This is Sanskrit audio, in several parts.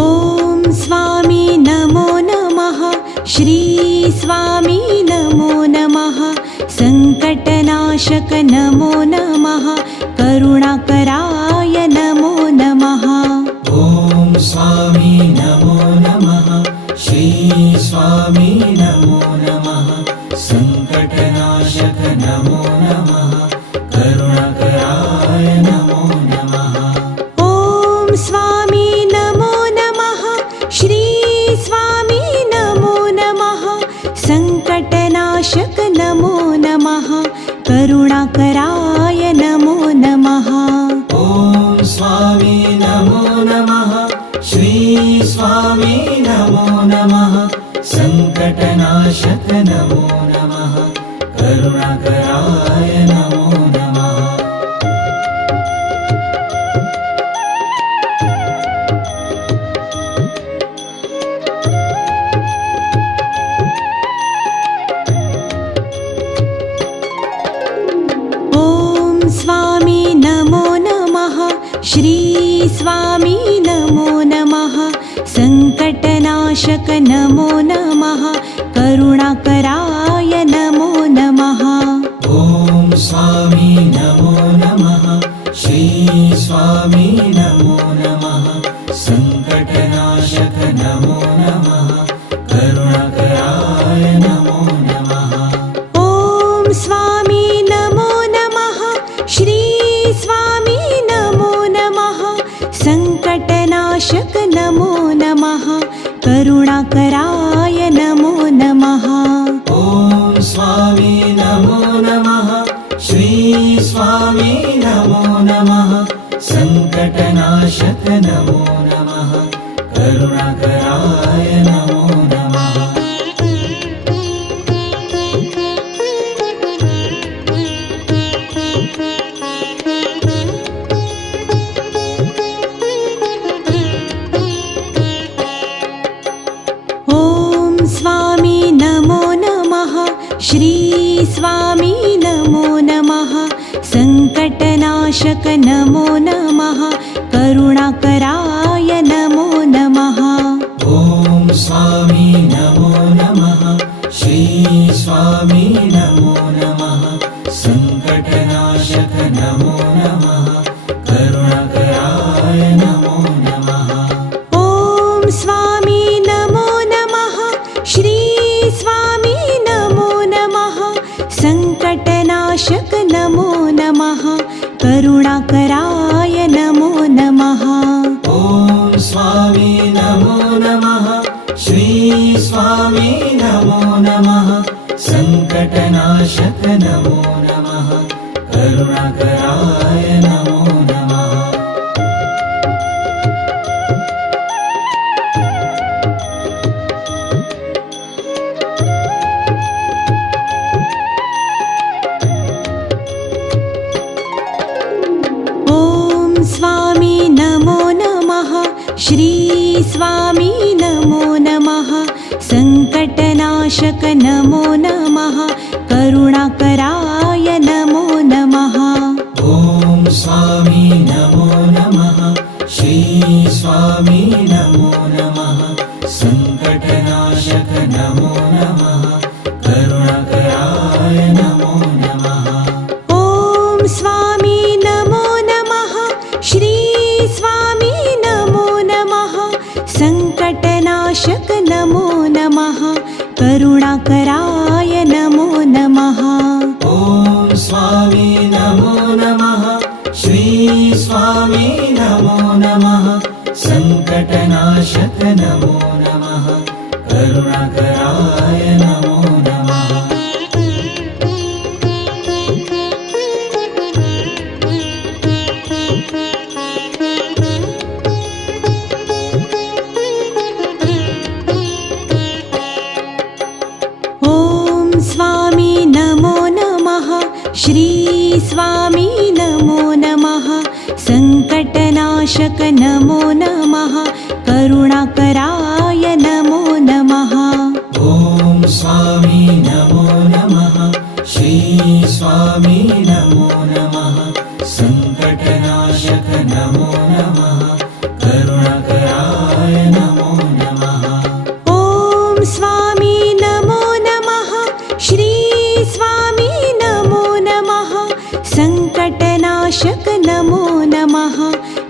ॐ स्वामी नमो नमः। श्री स्वामी नमो नमः। सङ्कटनाशक नमो नमः। करुणाकराय नमो नमः। ॐ स्वामी नमो नमः। श्री स्वामी नमो नमः। सङ्कटनाशक नमो नमः। करुणाकराय नमो नमः। ॐ स्वामी नमो नमः। श्री स्वामी नमो नमः। सङ्कटनाशक नमो नमः। करुणाकराय नमो नमः। ॐ स्वामी नमो नमः। श्री स्वामी नमो नमः। सङ्कटनाशक नमो नमः। करुणाकराय नमो नमः। ॐ स्वामी नमो नमः। श्री स्वामी नमो नमः। सङ्कटनाशक नमो नमः। करुणाकराय नमो नमः। ॐ स्वामी नमो नमः। श्री स्वामी नमो नमः। सङ्कटनाशक नमो नमः। करुणाकराय नमो नमः। ॐ स्वामी नमो नमः। श्री स्वामी नमो नमः। सङ्कटनाशक नमो नमः। करुणाकराय नमो नमः। ॐ स्वामी नमो नमः। श्री स्वामी नमो नमः। सङ्कटनाशक नमो नमः। करुणाकराय नमो नमः। ॐ स्वामी नमो नमः। श्री स्वामी नमो नमः। सङ्कटनाशक नमो नमः। करुणाकराय नमो नमः। ॐ स्वामी नमो नमः। श्री स्वामी नमो नमः। सङ्कटनाशक नमो नमः। करुणाकराय नमो नमः। ॐ स्वामी नमो नमः। श्री स्वामी नमो नमः। सङ्कटनाशक नमो नमः। करुणाकराय नमो नमः। ॐ स्वामी नमो नमः। श्री स्वामी नमो नमः। सङ्कटनाशक नमो नमः। करुणाकराय नमो नमः। ॐ स्वामी नमो नमः। श्री स्वामी नमो नमः। सङ्कटनाशक नमो नमः। करुणाकराय नमो नमः। ॐ स्वामी नमो नमः। श्री स्वामी नमो नमः। सङ्कटनाशक नमो नमः। करुणाकराय नमो नमः। ॐ स्वामी नमो नमः। श्री स्वामी नमो नमः। सङ्कटनाशक नमो नमः। करुणाकराय नमो नमः। ॐ स्वामी नमो नमः। श्री स्वामी नमो नमः। सङ्कटनाशक नमो नमः। करुणाकराय नमो नमः। ॐ स्वामी नमो नमः। श्री स्वामी नमो नमः। सङ्कटनाशक नमो नमः। करुणाकराय नमो नमः। ॐ स्वामी नमो नमः। श्री स्वामी नमो नमः। सङ्कटनाशक नमो नमः।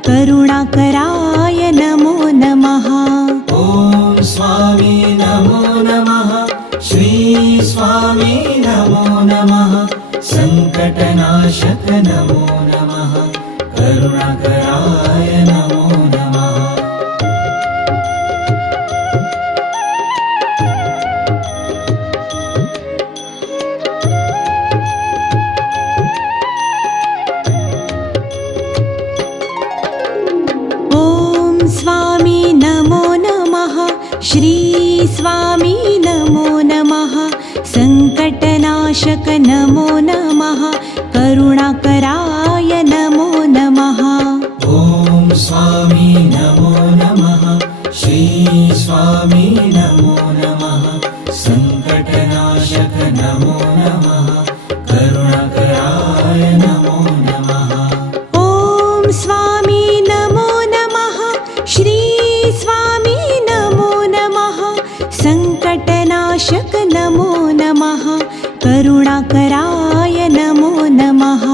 करुणाकराय नमो नमः। ॐ स्वामी नमो नमः। श्री स्वामी नमो नमः। सङ्कटनाशक नमो नमः। करुणाकराय नमो नमः। ॐ स्वामी नमो नमः। श्री स्वामी नमो नमः। सङ्कटनाशक नमो नमः। करुणाकराय नमो नमः। ॐ स्वामी नमो नमः। श्री स्वामी नमो नमः। सङ्कटनाशक नमो नमः। करुणाकराय नमो नमः। ॐ स्वामी नमो नमः। श्री स्वामी नमो नमः। सङ्कटनाशक नमो नमः। करुणाकराय नमो नमः।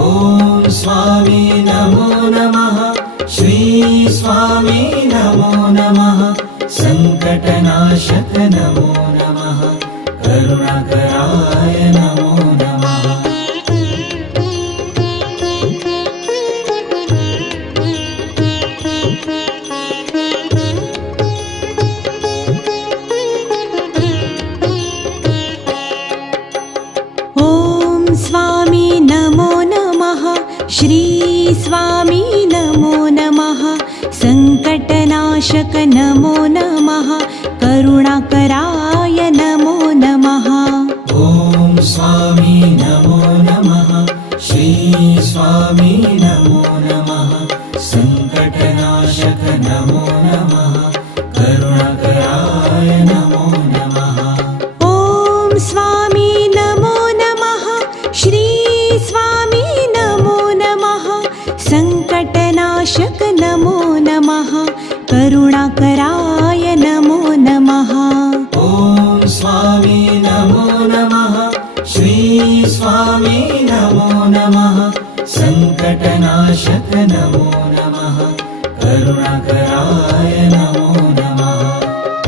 ॐ स्वामी नमो नमः। श्री स्वामी नमो नमः। सङ्कटनाशक नमो नमः। करुणाकराय नमो नमः। ॐ स्वामी नमो नमः। श्री स्वामी नमो नमः। सङ्कटनाशक नमो नमः। करुणाकराय नमो नमः। ॐ स्वामी नमो नमः। श्री स्वामी नमो नमः। सङ्कटनाशक नमो नमः। करुणाकराय नमो नमः। ॐ स्वामी नमो नमः। श्री स्वामी नमो नमः। सङ्कटनाशक नमो नमः। करुणाकराय नमो नमः। ॐ स्वामी नमो नमः। श्री स्वामी नमो नमः। सङ्कटनाशक नमो नमः। करुणाकराय नमो नमः।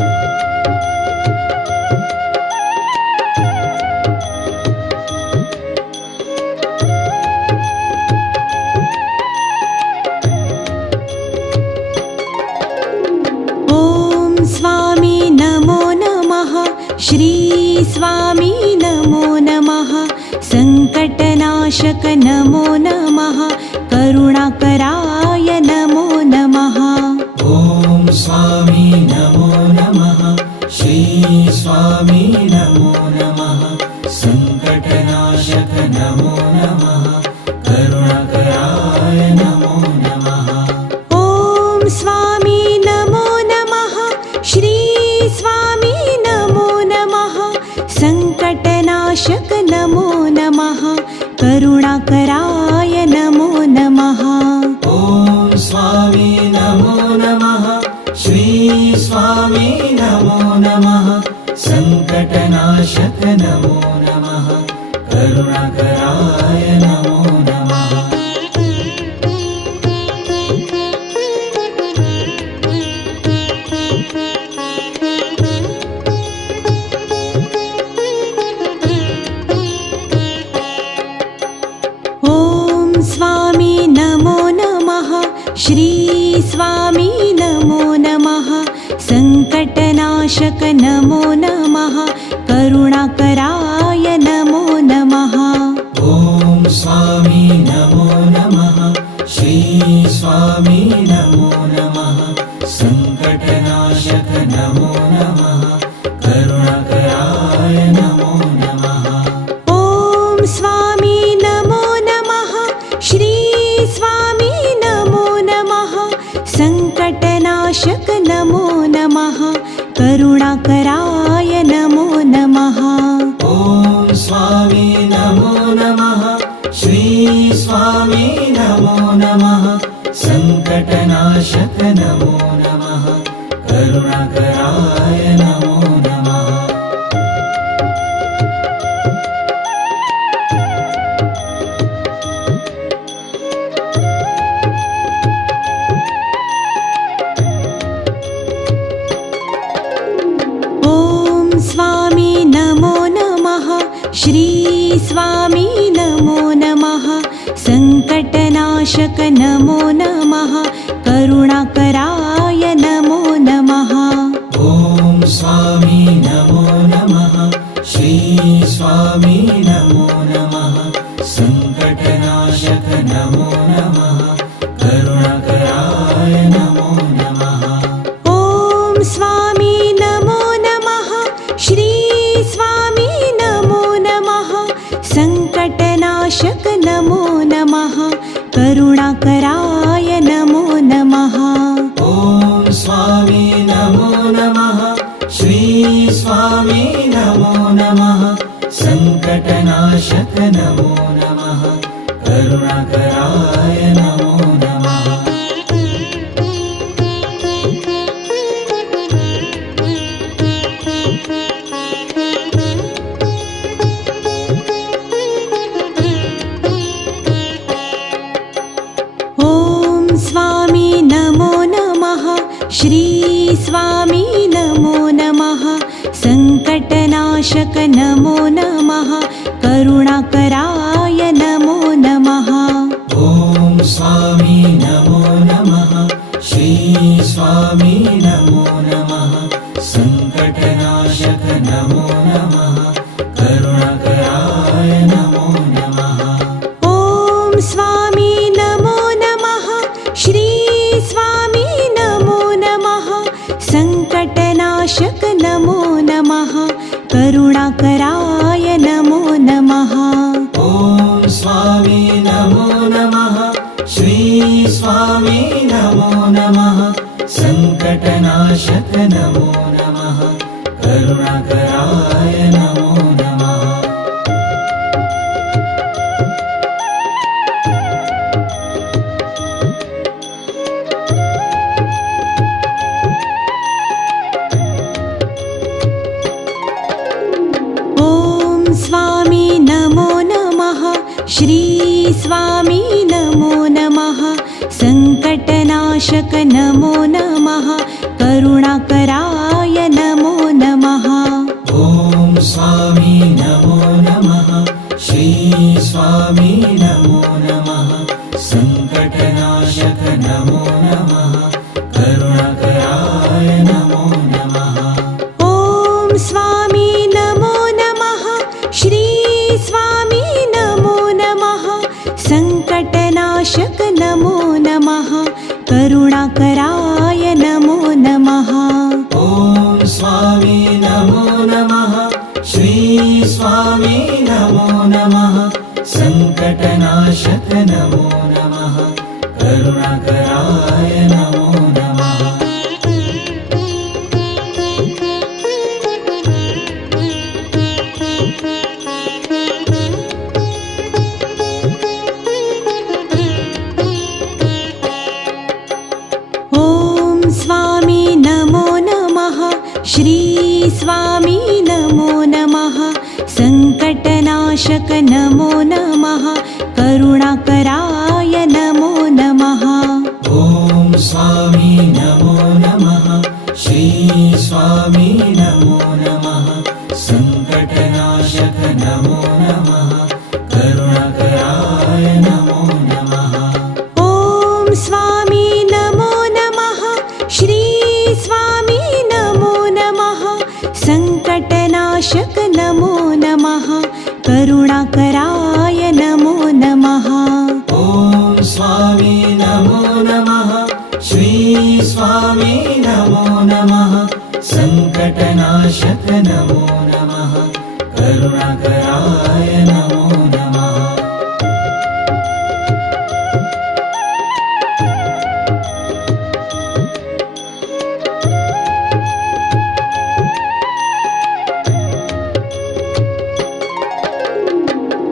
ॐ स्वामी नमो नमः। श्री स्वामी नमो नमः। सङ्कटनाशक नमो नमः। करुणाकराय नमो नमः। ॐ स्वामी नमो नमः। श्री स्वामी नमो नमः। सङ्कटनाशक नमो नमः। करुणाकराय नमो नमः। ॐ स्वामी नमो नमः। श्री स्वामी नमो नमः। सङ्कटनाशक नमो नमः। करुणाकराय नमो नमः। ॐ स्वामी नमो नमः। श्री स्वामी नमो नमः। सङ्कटनाशक नमो नमः। करुणाकराय नमो नमः। ॐ स्वामी नमो नमः। श्री स्वामी नमो नमः। सङ्कटनाशक नमो नमः। करुणाकराय नमो नमः। ॐ स्वामी नमो नमः। श्री स्वामी नमो नमः। सङ्कटनाशक नमो नमः। करुणाकराय नमो नमः। ॐ स्वामी नमो नमः। श्री स्वामी नमो नमः। सङ्कटनाशक नमो नमः। करुणाकराय नमो नमः। ॐ स्वामी नमो नमः। श्री स्वामी नमो नमः। सङ्कटनाशक नमो नमः। करुणाकराय नमो नमः। श्री स्वामी नमो नमः सङ्कटनाशक नमो नमः करुणाकराय नमो नमः ॐ स्वामी नमो नमः श्री स्वामी नमो नमः सङ्कटनाशक नमो नमः करुणाकराय नमो नमः ॐ स्वामी नमो नमः श्री स्वामी नमो नमः सङ्कटनाशक नमो नमः करुणाकराय नमो नमः ॐ स्वामी नमो नमः श्री स्वामी नमो नमः सङ्कटनाशक नमो नमः करुणाकराय नमो नमः ॐ स्वामी नमो नमः श्री स्वामी नमो नमः सङ्कटनाशक नमो नमः करुणाकराय नमो नमः ॐ स्वामी नमो नमः श्री स्वामी नमो नमः सङ्कटनाशक नमो नमः करुणाकराय नमो नमः ॐ स्वामी नमो नमः श्री स्वामी नमो नमः सङ्कटनाशक नमो नमः करुणाकराय नमो नमः ॐ स्वामी नमो नमः श्री स्वामी नमो नमः सङ्कटनाशक नमो नमः करुणाकराय नमो नमः ॐ स्वामी नमो नमः श्री स्वामी नमो नमः सङ्कटनाशक नमो नमः करुणाकराय नमो नमः ॐ स्वामी नमो नमः श्री स्वामी नमो नमः सङ्कटनाशक नमो नमः करुणाकराय नमो नमः ॐ स्वामी नमो नमः श्री स्वामी नमो नमः सङ्कटनाशक नमो नमः करुणाकराय नमो नमः ॐ स्वामी नमो नमः श्री स्वामी नमो नमः सङ्कटनाशक नमो नमः करुणाकराय नमो नमः ॐ स्वामी नमो नमः श्री स्वामी नमो नमः सङ्कटनाशक नमो नमः करुणाकराय नमो नमः ॐ स्वामी नमो नमः श्री स्वामी नमो नमः सङ्कटनाशक नमो नमः करुणाकराय नमो नमः ॐ स्वामी नमो नमः श्री स्वामी नमो नमः सङ्कटनाशक नमो नमः करुणाकराय नमो नमः ॐ स्वामी नमो नमः श्री स्वामी नमो नमः सङ्कटनाशक नमो नमः करुणाकराय नमो नमः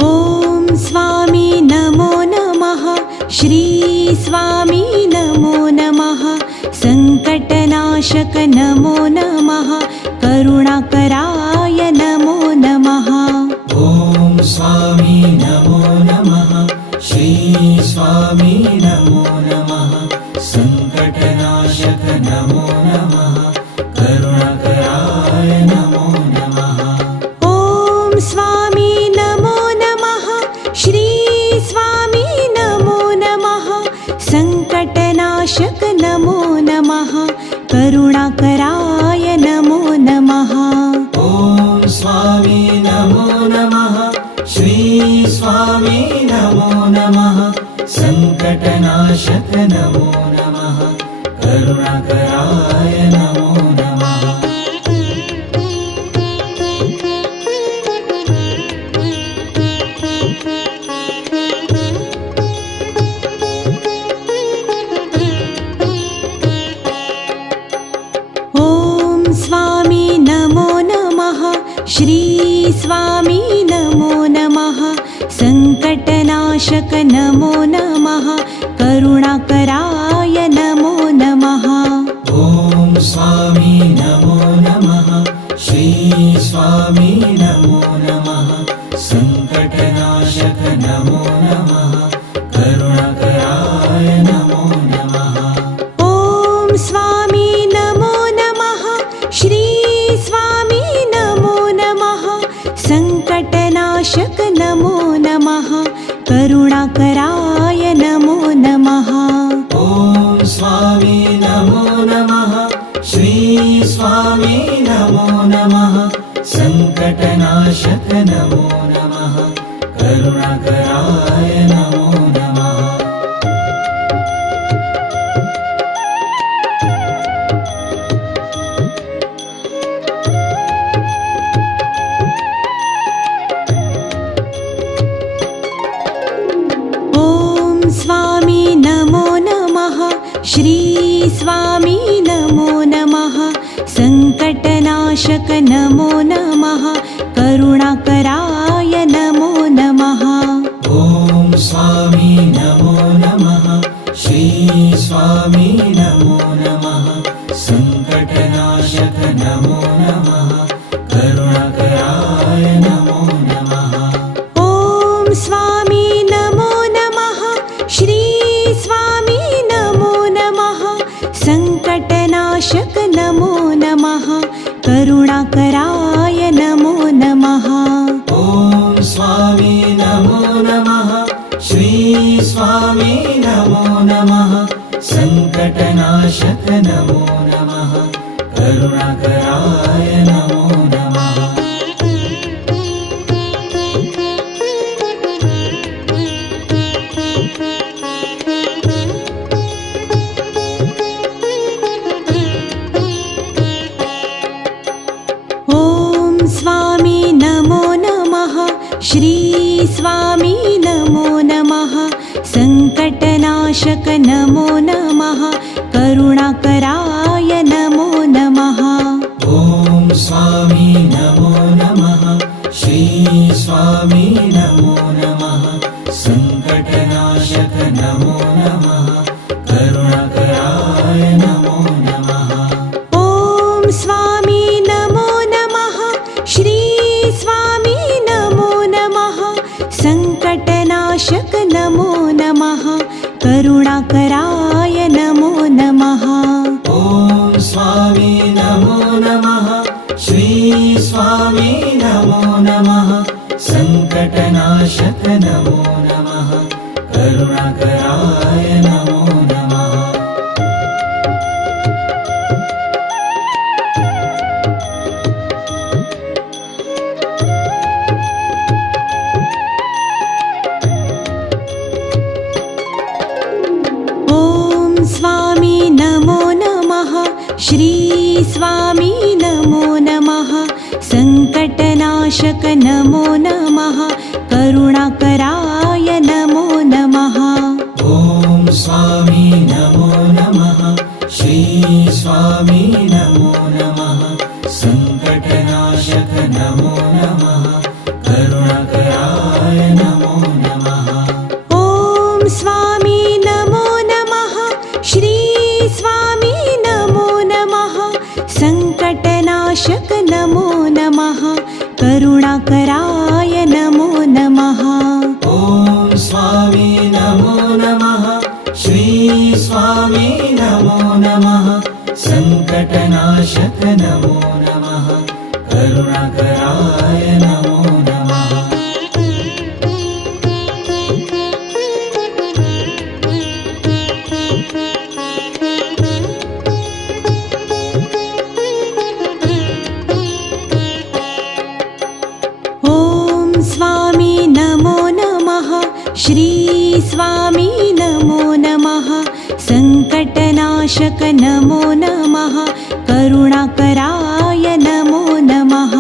ॐ स्वामी नमो नमः श्री स्वामी नमो नमः सङ्कटनाशक नमो नमः करुणाकराय नमो नमः ॐ स्वामी नमो नमः श्री स्वामी नमो नमः सङ्कटनाशक नमो नमः करुणाकराय नमो नमः ॐ स्वामी सङ्कटनाशक नमो नमः करुणाकराय नमो नमः ॐ स्वामी नमो नमः श्री स्वामी नमो नमः सङ्कटनाशक नमो नमः करुणाकराय नमो नमः ॐ स्वामी नमो नमः श्री स्वामी नमो नमः सङ्कटनाशक नमो नमः करुणाकराय नमो नमः ॐ स्वामी नमो नमः श्री स्वामी नमो नमः सङ्कटनाशक नमो नमः करुणाकराय नमो नमः ॐ स्वामी नमो नमः श्री स्वामी नमो नमः सङ्कटनाशक नमो नमः करुणाकराय नमो नमः ॐ स्वामी नमो नमः श्री स्वामी नमो नमः सङ्कटनाशक नमो नमः करुणाकराय नमो नमः ॐ स्वामी नमो नमः श्री स्वामी नमो नमः सङ्कटनाशक नमो नमः करुणाकराय नमो नमः ॐ स्वामी नमो नमः श्री स्वामी नमो नमः सङ्कटनाशक नमो नमः करुणाकराय नमो नमः ॐ स्वामी नमो नमः श्री स्वामी नमो नमः सङ्कटनाशक नमो नमः करुणाकराय नमो नमः ॐ स्वामी नमो नमः श्री स्वामी नमो नमः सङ्कटनाशक नमो नमः करुणाकराय नमो नमः ॐ स्वामी नमो नमः श्री स्वामी नमो नमः सङ्कटनाशक नमो नमः करुणाकराय नमो नमः ॐ स्वामी नमो नमः श्री स्वामी नमो नमः सङ्कटनाशक नमो नमः करुणाकराय नमो नमः ॐ स्वामी नमो नमः श्री स्वामी नमो नमः सङ्कटनाशक नमो नमः करुणाकराय नमो नमः ॐ स्वामी नमो नमः श्री स्वामी नमो नमः सङ्कटनाशक नमो नमः करुणाकराय नमो नमः ॐ स्वामी नमो नमः श्री स्वामी नमो नमः सङ्कटनाशक नमो नमः करुणाकराय नमो नमः ॐ स्वामी नमो नमः श्री स्वामी नमो नमः सङ्कटनाशक नमो नमः करुणाकराय नमो नमः ॐ स्वामी नमो नमः श्री स्वामी नमो नमः सङ्कटनाशक नमो नमः करुणाकराय नमो नमः ॐ स्वामी नमो नमः श्री स्वामी नमो नमः सङ्कटनाशक नमो नमः करुणाकराय नमो नमः संकटनाशक नमो नमः करुणाकराय नमो नमः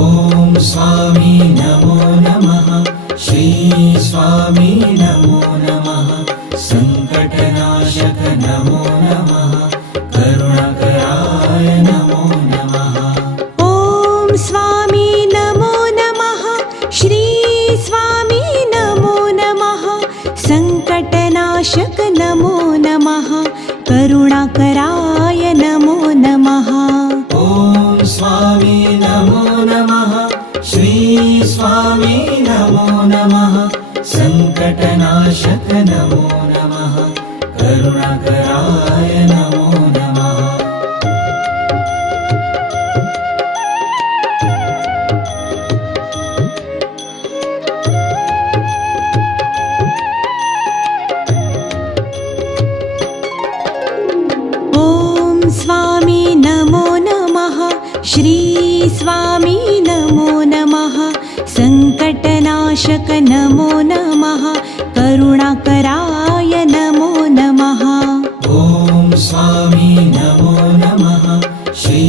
ॐ स्वामी नमो नमः श्री स्वामी नमो नमः संकटनाशक नमो नमः करुणाकराय नमो नमः ॐ स्वामी नमो नमः श्री स्वामी नमो नमः संकटनाशक नमो नमः करुणाकराय नमो नमः ॐ स्वामी नमो नमः श्री स्वामी नमो नमः संकटनाशक नमो नमः करुणाकराय नमो नमः ॐ स्वामी नमो नमः श्री स्वामी नमो नमः संकटनाशक नमो नमः करुणाकराय नमो नमः ॐ स्वामी नमो नमः श्री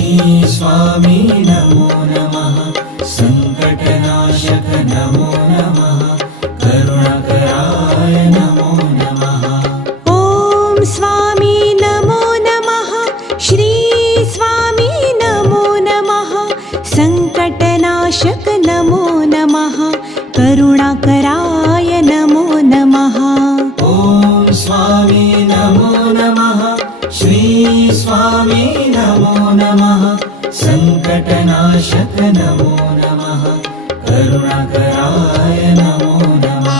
स्वामी नमो नमः संकटनाशक नमो नमः करुणाकराय नमो नमः ॐ स्वामी नमो नमः श्री स्वामी नमो नमः संकटनाशक नमो नमः करुणाकराय नमो नमः ॐ स्वामी नमो नमः श्री स्वामी नमो नमः संकटनाशक नमो नमः करुणाकराय नमो नमः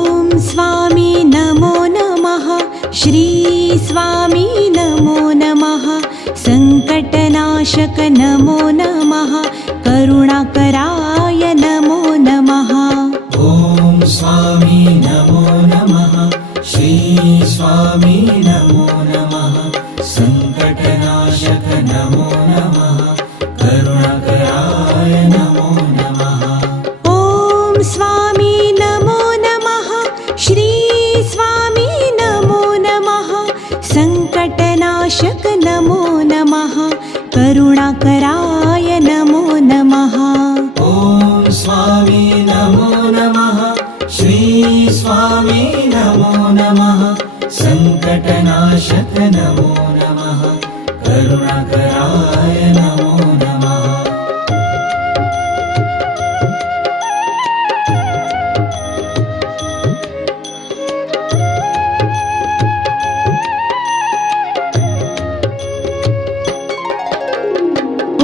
ॐ स्वामी नमो नमः श्री स्वामी नमो नमः संकटनाशक नमो नमः करुणाकराय नमो नमः ॐ स्वामी नमो नमः श्री स्वामी नमो नमः संकटनाशक नमो नमः करुणाकराय नमो नमः ॐ स्वामी नमो नमः श्री स्वामी नमो नमः संकटनाशक नमो नमः करुणाकराय नमो नमः ॐ स्वामी नमो नमः श्री स्वामी नमो नमः संकटनाशक नमो नमः करुणाकराय नमो नमः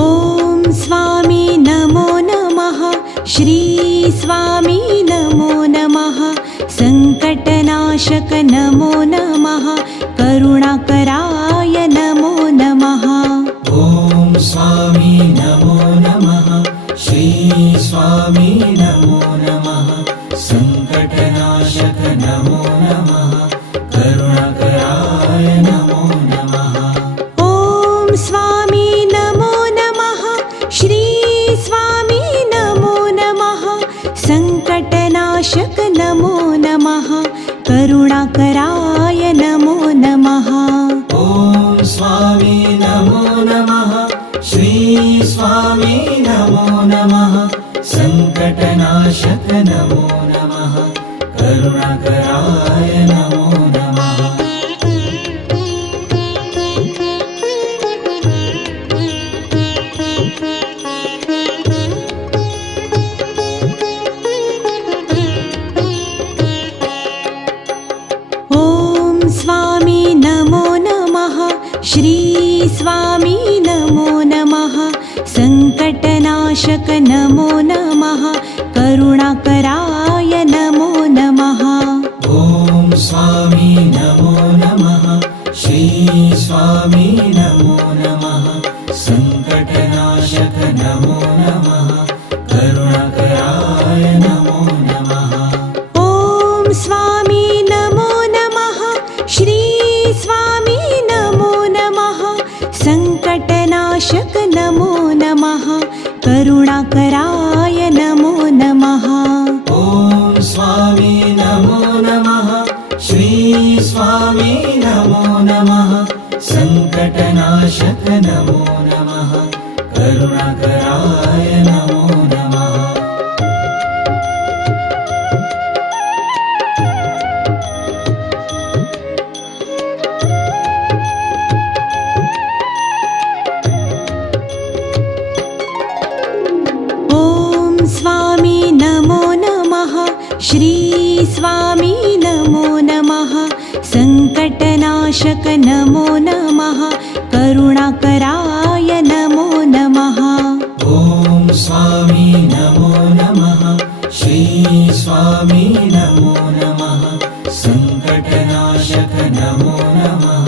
ॐ स्वामी नमो नमः श्री स्वामी नमो नमः संकटनाशक नमो नमः करुणाकराय नमो नमः ॐ स्वामी नमो नमः श्री स्वामी नमो नमः संकटनाशक नमो नमः करुणाकराय नमो नमः ॐ स्वामी नमो नमः श्री स्वामी नमो नमः संकटनाशक नमो नमः करुणाकराय नमो नमः ॐ स्वामी नमो नमः श्री स्वामी नमो नमः संकटनाशक नमो नमः करुणाकराय नमो नमः ॐ स्वामी नमो नमः श्री स्वामी नमो नमः संकटनाशक नमो नमः करुणाकराय नमो नमः ॐ स्वामी नमो नमः श्री स्वामी नमो नमः संकटनाशक नमो नमः करुणाकराय नमो नमः ॐ स्वामी नमो नमः श्री स्वामी नमो सङ्कटनाशक नमो नमः करुणाकराय नमो नमः ॐ स्वामी नमो नमः श्री स्वामी नमो नमः सङ्कटनाशक नमो नमः करुणाकराय नमो नमः ॐ स्वामी नमो नमः श्री स्वामी नमो नमः सङ्कटनाशक नमो नमः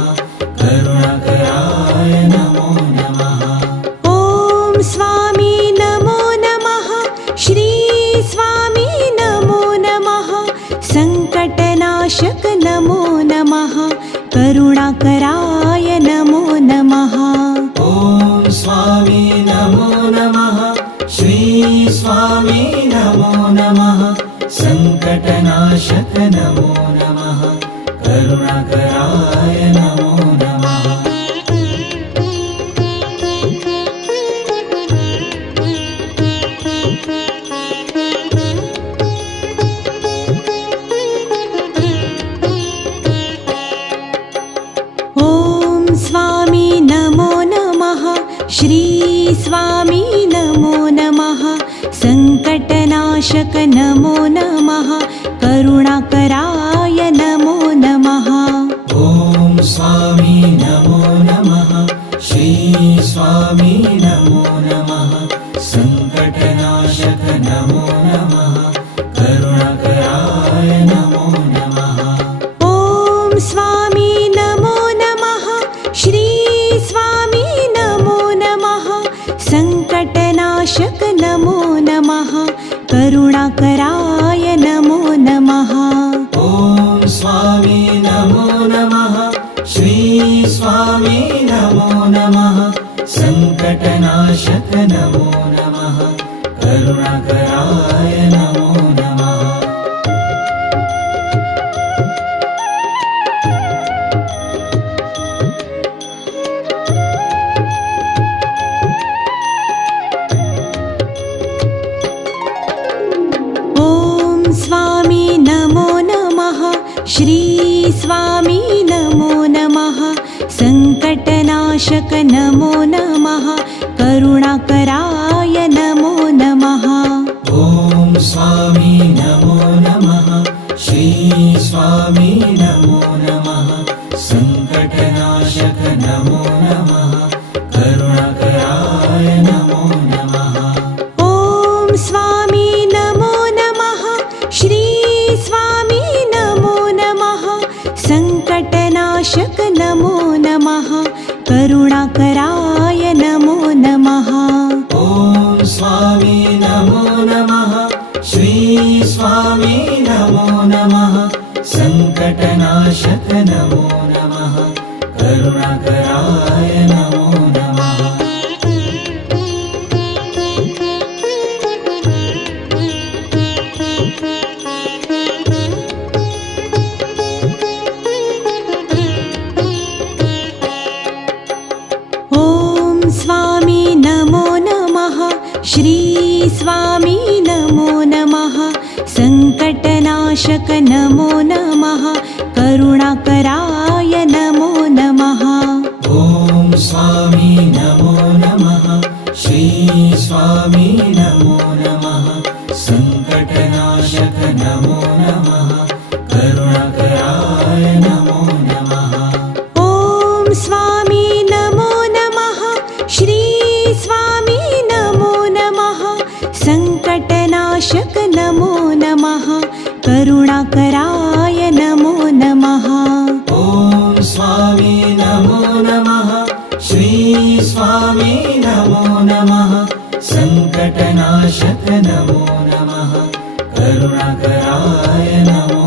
करुणाकराय नमो नमः ॐ स्वामी नमो नमः श्री स्वामी नमो नमः सङ्कटनाशक नमो नमः करुणाकराय नमो नमः ॐ स्वामी नमो नमः श्री स्वामी नमो नमः सङ्कटनाशक नमो नमः करुणाकराय नमो नमः ॐ स्वामी नमो नमः श्री स्वामी नमो नमः सङ्कटनाशक नमो नमः करुणाकराय नमो नमः ॐ स्वामी नमो नमः श्री स्वामी नमो नमः सङ्कटनाशक नमो नमः करुणाकराय नमो नमः ॐ स्वामी नमो नमः श्री स्वामी नमो नमः सङ्कटनाशक नमो नमः करुणाकराय नमो नमः ॐ स्वामी नमो नमः श्री स्वामी नमो नमः सङ्कटनाशक नमो नमः करुणाकराय नमो नमः ॐ स्वामी नमो नमः श्री स्वामी नमो नमः सङ्कटनाशक नमो नमः करुणाकराय नमो नमः ॐ स्वामी नमो नमः श्री स्वामी नमो नमः सङ्कटनाशक नमो नमः करुणाकराय नमो नमः ॐ स्वामी नमो नमः श्री स्वामी नमो नमः सङ्कटनाशक नमो नमः करुणाकराय नमो नमः ॐ स्वामी नमो नमः श्री स्वामी नमो नमः सङ्कटनाशक नमो नमः करुणाकराय नमो नमः ॐ स्वामी नमो नमः श्री स्वामी नमो नमः सङ्कटनाशक नमो नमः करुणाकराय नमो नमः ॐ स्वामी नमो नमः श्री स्वामी नमो नमः सङ्कटनाशक नमो नमः करुणाकराय नमो नमः ॐ स्वामी नमो नमः श्री स्वामी नमो नमः सङ्कटनाशक नमो नमः करुणाकराय नमो नमः ॐ स्वामी नमो नमः श्री स्वामी नमो नमः सङ्कटनाशक नमो नमः करुणाकराय नमो